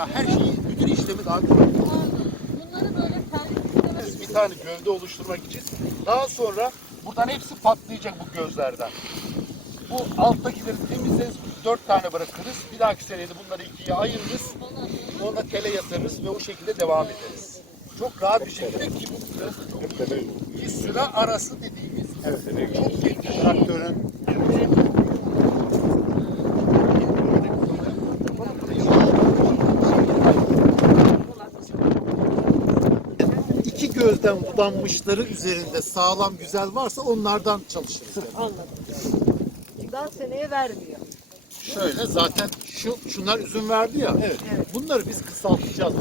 Hatta her şeyi, bütün işlemi daha kolay. Bunları böyle Biz bir tane gövde oluşturmak için. Daha sonra buradan hepsi patlayacak bu gözlerden. Bu alttakileri temizleriz, dört tane bırakırız. Bir dahaki senede bunları ikiye ayırırız. Da tele yatırırız ve o şekilde devam ederiz. Çok rahat bir şekilde ki bu bir sıra arası dediğimiz çok tehlikeli traktörün gözden budanmışları üzerinde sağlam güzel varsa onlardan çalışırız. Anladım. Daha seneye vermiyor. Şöyle zaten şu şunlar üzüm verdi ya. Evet. Bunları biz kısaltacağız.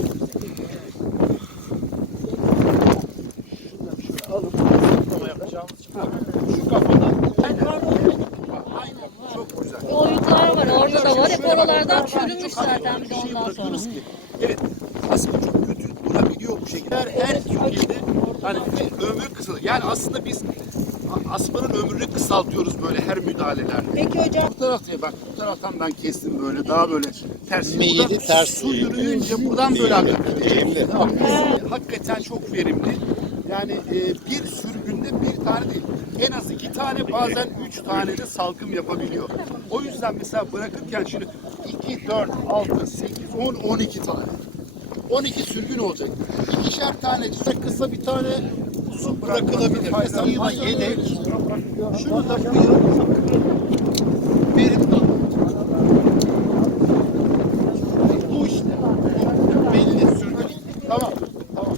Şunları şöyle alıp kısaltma yapacağımız için şu kafadan aynen çok güzel. Oyuklar var, orada da var. Hep oralardan çürümüş zaten bir de şey ondan sonra. ki. Evet. Aslında çok kötü. Her, her Türkiye'de hani bir ömür kısalı. Yani aslında biz asmanın ömrünü kısaltıyoruz böyle her müdahalelerde. Peki hocam Bu tarafta bak bu taraftan ben kestim böyle daha böyle ters. Meyili ters Su yürüyünce buradan böyle hakikaten. Hakikaten çok verimli. Yani e, bir sürgünde bir tane değil. En az iki tane bazen üç tane de salkım yapabiliyor. O yüzden mesela bırakırken şimdi 2, 4, 6, 8, 10, 12 tane. 12 sürgün olacak. İkişer tane işte kısa bir tane uzun bırakılabilir. Mesela da yedek. Şunu da bu yıl verim. Bu işte. Bu belli sürgün. Tamam. Tamam.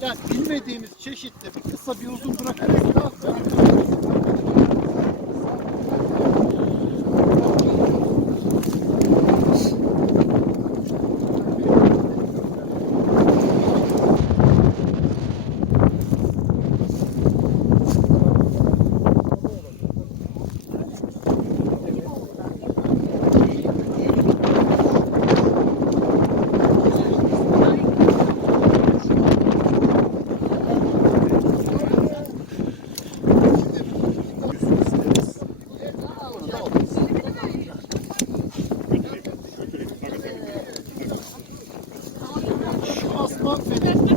Yani bilmediğimiz çeşitte bir kısa bir uzun bırakarak da Şu asma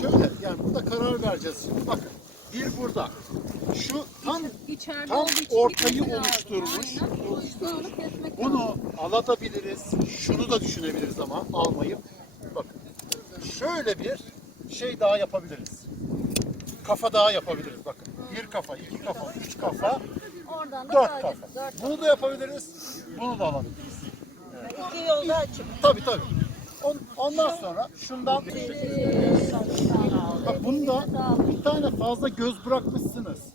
şöyle yani burada karar vereceğiz şimdi. Bakın bir burada. Şu tam İçeride Tam ortayı oluşturmuş. Aynen. O yüzden onu kesmek lazım. bunu alabiliriz. Şunu da düşünebiliriz ama almayıp. Bakın. Şöyle bir şey daha yapabiliriz. Kafa daha yapabiliriz bakın. Bir kafa, iki kafa, üç kafa, dört kafa. Bunu da yapabiliriz. Bunu da alabiliriz. iki yolda açık. Tabii tabii. On- Ondan sonra şundan Bak bunda bir tane fazla göz bırakmışsınız.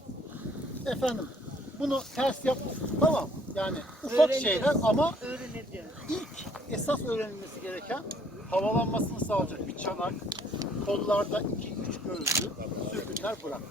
Efendim bunu ters yap. Tamam. Yani ufak şeyler ama ilk esas öğrenilmesi gereken havalanmasını sağlayacak bir çanak, kollarda iki üç gözlü sürgünler bırak.